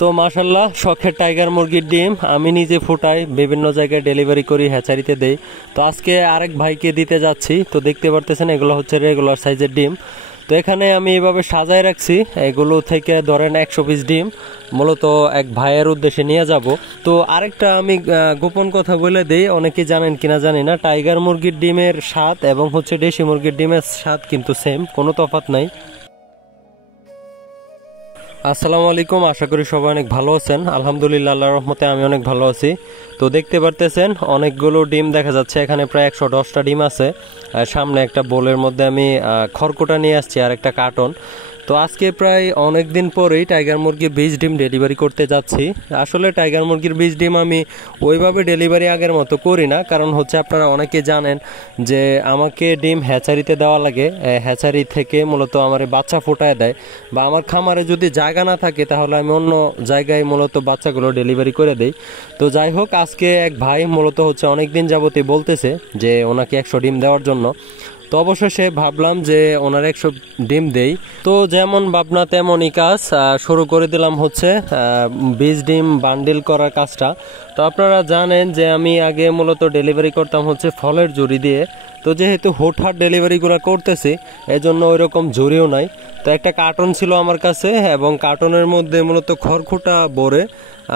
তো মাশাল্লাহ শখের টাইগার মুরগির ডিম আমি নিজে ফুটাই, বিভিন্ন জায়গায় ডেলিভারি করি, হ্যাচারিতে দেই। তো আজকে আরেক ভাইকে দিতে যাচ্ছি। তো দেখতে পারতেছেন এগুলো হচ্ছে রেগুলার সাইজের ডিম। তো এখানে আমি এভাবে সাজায় রাখছি, এগুলো থেকে ধরেন 100 পিস ডিম মূলত এক ভাইয়ের উদ্দেশ্যে নিয়ে যাব। তো আরেকটা আমি গোপন কথা বলে দেই, অনেকে জানেন কিনা জানি না, টাইগার মুরগির ডিমের স্বাদ এবং হচ্ছে দেশি মুরগির ডিমের স্বাদ কিন্তু সেম, কোনো তফাৎ নাই। আসসালামু আলাইকুম, আশা করি সবাই অনেক ভালো আছেন। আলহামদুলিল্লাহ, আল্লাহর রহমতে আমি অনেক ভালো আছি। তো দেখতে পারতেছেন অনেকগুলো ডিম দেখা যাচ্ছে, এখানে প্রায় 110টা ডিম আছে। সামনে একটা বোলের মধ্যে আমি খড়কুটা নিয়ে আসছি আর একটা কার্টন। তো আজকে প্রায় অনেক দিন পরেই টাইগার মুরগির বীজ ডিম ডেলিভারি করতে যাচ্ছি। আসলে টাইগার মুরগির বীজ ডিম আমি ওইভাবে ডেলিভারি আগের মতো করি না, কারণ হচ্ছে আপনারা অনেকে জানেন যে আমাকে ডিম হ্যাচারিতে দেওয়া লাগে। হ্যাচারি থেকে মূলত আমার বাচ্চা ফোটায় দেয়, বা আমার খামারে যদি জায়গা না থাকে তাহলে আমি অন্য জায়গায় মূলত বাচ্চাগুলো ডেলিভারি করে দেই। তো যাই হোক, আজকে এক ভাই মূলত হচ্ছে অনেক দিন যাবতই বলতেছে যে ওনাকে 100 ডিম দেওয়ার জন্য। তো অবশেষে ভাবলাম যে ওনার 100 ডিম দেই। তো যেমন ভাবনা তেমনই কাজ, শুরু করে দিলাম হচ্ছে বীজ ডিম বান্ডিল করার কাজটা। তো আপনারা জানেন যে আমি আগে মূলত ডেলিভারি করতাম হচ্ছে ফলের ঝুড়ি দিয়ে। তো যেহেতু হুটহাট ডেলিভারিগুলো করতেছি, এজন্য ওই রকম ঝুড়িও নাই। তো একটা কার্টন ছিল আমার কাছে, এবং কার্টনের মধ্যে মূলত খড়কুটা ভরে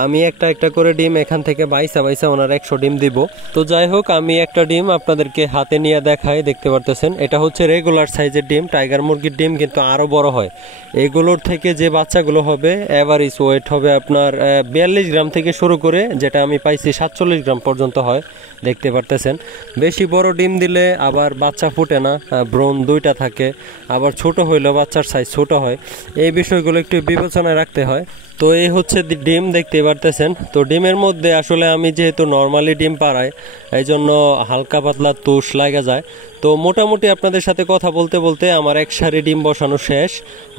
আমি একটা একটা করে ডিম এখান থেকে বাইসা বাইসা ওনার 100 ডিম দিব। তো যাই হোক, আমি একটা ডিম আপনাদেরকে হাতে নিয়ে দেখাই। দেখতে পারতেছেন এটা হচ্ছে রেগুলার সাইজের ডিম। টাইগার মুরগির ডিম কিন্তু আরও বড় হয়। এগুলোর থেকে যে বাচ্চাগুলো হবে এভারেজ ওয়েট হবে আপনার 42 গ্রাম থেকে শুরু করে যেটা আমি পাইছি 47 গ্রাম পর্যন্ত হয়। দেখতে পারতেছেন বেশি বড় ডিম দিলে আবার বাচ্চা ফুটে না, ব্রণ দুইটা থাকে, আবার ছোট হইলেও বাচ্চার সাইজ ছোট হয়। এই বিষয়গুলো একটু বিবেচনায় রাখতে হয়। তো এই হচ্ছে ডিম, দেখতে পারতেছেন। তো ডিমের মধ্যে আসলে আমি যেহেতু নর্মালি ডিম পাড়াই, এই জন্য হালকা পাতলা তুষ লাগা যায়। তো মোটামুটি আপনাদের সাথে কথা বলতে বলতে আমার এক সারি ডিম বসানো শেষ।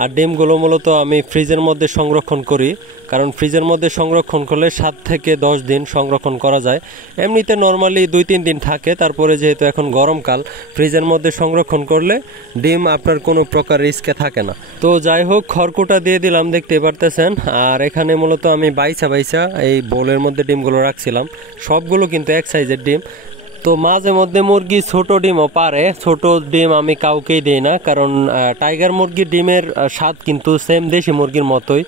আর ডিমগুলো মূলত আমি ফ্রিজের মধ্যে সংরক্ষণ করি, কারণ ফ্রিজের মধ্যে সংরক্ষণ করলে 7 থেকে 10 দিন সংরক্ষণ করা যায়। এমনিতে নর্মালি 2-3 দিন থাকে, তারপরে যেহেতু এখন গরমকাল, ফ্রিজের মধ্যে সংরক্ষণ করলে ডিম আপনার কোনো প্রকার রিস্কে থাকে না। তো যাই হোক, খড়কুটা দিয়ে দিলাম, দেখতে পারতেছেন। আর এখানে মূলত আমি বাইসা বাইসা এই বোলের মধ্যে ডিমগুলো রাখছিলাম। সবগুলো কিন্তু এক সাইজের ডিম। তো মাঝে মধ্যে মুরগি ছোট ডিমও পারে, ছোট ডিম আমি কাউকেই দিই না, কারণ টাইগার মুরগির ডিমের স্বাদ কিন্তু সেম দেশি মুরগির মতোই।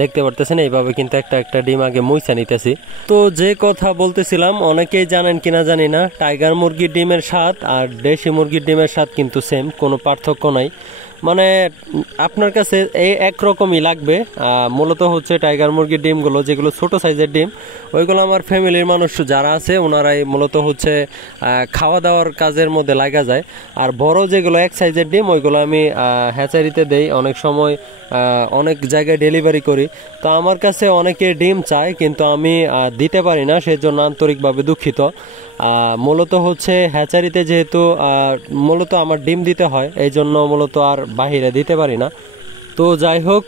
দেখতে পারতেছেন এইভাবে কিন্তু একটা একটা ডিম আগে মুইসা নিতেছি। তো যে কথা বলতেছিলাম, অনেকেই জানেন কিনা জানি না, টাইগার মুরগির ডিমের স্বাদ আর দেশি মুরগির ডিমের স্বাদ কিন্তু সেম, কোনো পার্থক্য নাই। মানে আপনার কাছে এই একরকমই লাগবে। মূলত হচ্ছে টাইগার মুরগির ডিমগুলো যেগুলো ছোট সাইজের ডিম, ওইগুলো আমার ফ্যামিলির মানুষ যারা আছে ওনারাই মূলত হচ্ছে খাওয়া দাওয়ার কাজের মধ্যে লাগা যায়। আর বড় যেগুলো এক সাইজের ডিম, ওইগুলো আমি হ্যাচারিতে দেই, অনেক সময় অনেক জায়গায় ডেলিভারি করি। তো আমার কাছে অনেকে ডিম চায়, কিন্তু আমি দিতে পারি না, সেজন্য আন্তরিকভাবে দুঃখিত। মূলত হচ্ছে হ্যাচারিতে যেহেতু মূলত আমার ডিম দিতে হয়, এই জন্য মূলত আর বাহিরে দিতে পারি না। তো যাই হোক,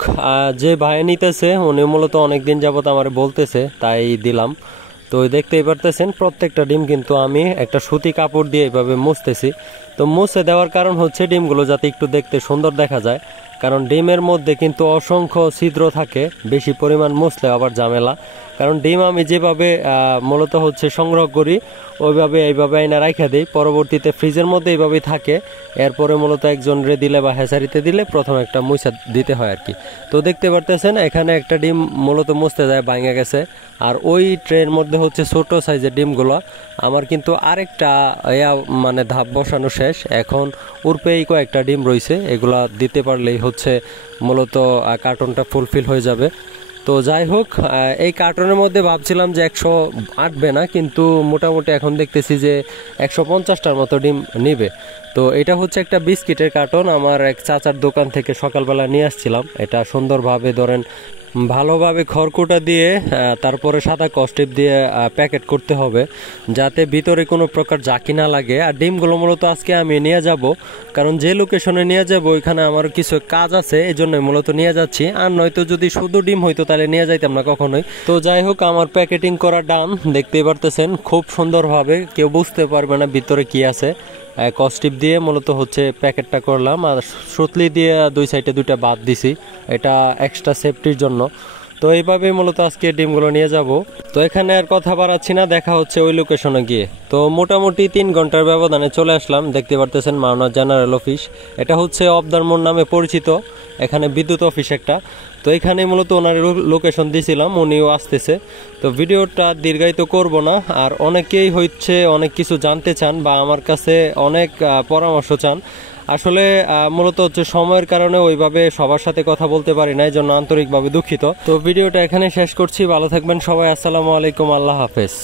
যে ভাই নিতেছে উনি মূলত অনেক দিন যাবত আমার বলতেছে, তাই দিলাম। তো দেখতেই পারতেছেন প্রত্যেকটা ডিম কিন্তু আমি একটা সুতি কাপড় দিয়ে এইভাবে মুছতেছি। তো মুছে দেওয়ার কারণ হচ্ছে ডিমগুলো যাতে একটু দেখতে সুন্দর দেখা যায়, কারণ ডিমের মধ্যে কিন্তু অসংখ্য ছিদ্র থাকে, বেশি পরিমাণ মুছলে আবার ঝামেলা। কারণ ডিম আমি যেভাবে মূলত হচ্ছে সংগ্রহ করি ওইভাবে এইভাবে আইনা রাখা দিই, পরবর্তীতে ফ্রিজের মধ্যে এইভাবেই থাকে। এরপরে মূলত একজনরে দিলে বা হ্যাচারিতে দিলে প্রথম একটা মুছা দিতে হয় আর কি। তো দেখতে পারতেছেন এখানে একটা ডিম মূলত মুছতে যায় ভাঙে গেছে। আর ওই ট্রের মধ্যে হচ্ছে ছোট সাইজের ডিমগুলো আমার কিন্তু আরেকটা মানে ধাপ বসানো শেষ। এখন উর্পেই কয়েকটা ডিম রয়েছে, এগুলা দিতে পারলেই হচ্ছে মূলত কার্টনটা ফুলফিল হয়ে যাবে। তো যাই হোক, এই কার্টনের মধ্যে ভাবছিলাম যে 100 আটবে না, কিন্তু মোটামুটি এখন দেখতেছি যে 150টার মতো ডিম নিবে। তো এটা হচ্ছে একটা বিস্কিটের কার্টন, আমার এক চাচার দোকান থেকে সকালবেলা নিয়ে আসছিলাম। এটা সুন্দরভাবে ধরেন ভালোভাবে খড়কুটা দিয়ে তারপরে সাদা কস্টিপ দিয়ে প্যাকেট করতে হবে, যাতে ভিতরে কোনো প্রকার জাকি না লাগে। আর ডিমগুলো মূলত আজকে আমি নিয়ে যাব, কারণ যে লোকেশনে নিয়ে যাব ওইখানে আমার কিছু কাজ আছে, এই জন্য মূলত নিয়ে যাচ্ছি। আর নয়তো যদি শুধু ডিম হইতো তাহলে নিয়ে যাইতাম না কখনোই। তো যাই হোক, আমার প্যাকেটিং করা ডান, দেখতেই পারতেছেন খুব সুন্দরভাবে, কেউ বুঝতে পারবে না ভিতরে কি আছে। কস্টিপ দিয়ে মূলত হচ্ছে প্যাকেটটা করলাম, আর সুতলি দিয়ে দুই সাইডে দুইটা বাদ দিছি, এটা এক্সট্রা সেফটির জন্য। তো এইভাবে মূলত আজকে ডিমগুলো নিয়ে যাব। তো এখানে আর কথা বাড়াচ্ছি না, দেখা হচ্ছে ওই লোকেশনে গিয়ে। তো মোটামুটি 3 ঘন্টার ব্যবধানে চলে আসলাম। দেখতে পারতেছেন মাওনা জেনারেল অফিস, এটা হচ্ছে অবদার মোড় নামে পরিচিত, এখানে বিদ্যুৎ অফিস একটা। তো এখানে মূলত ওনার লোকেশন দিয়েছিলাম, উনিও আসতেছে। তো ভিডিওটা দীর্ঘায়িত করব না। আর অনেকেই হচ্ছে অনেক কিছু জানতে চান বা আমার কাছে অনেক পরামর্শ চান। আসলে মূলত হচ্ছে সময়ের কারণে ওইভাবে সবার সাথে কথা বলতে পারি না, এই জন্য আন্তরিকভাবে দুঃখিত। তো ভিডিওটা এখানে শেষ করছি, ভালো থাকবেন সবাই, আসসালামু আলাইকুম, আল্লাহ হাফেজ।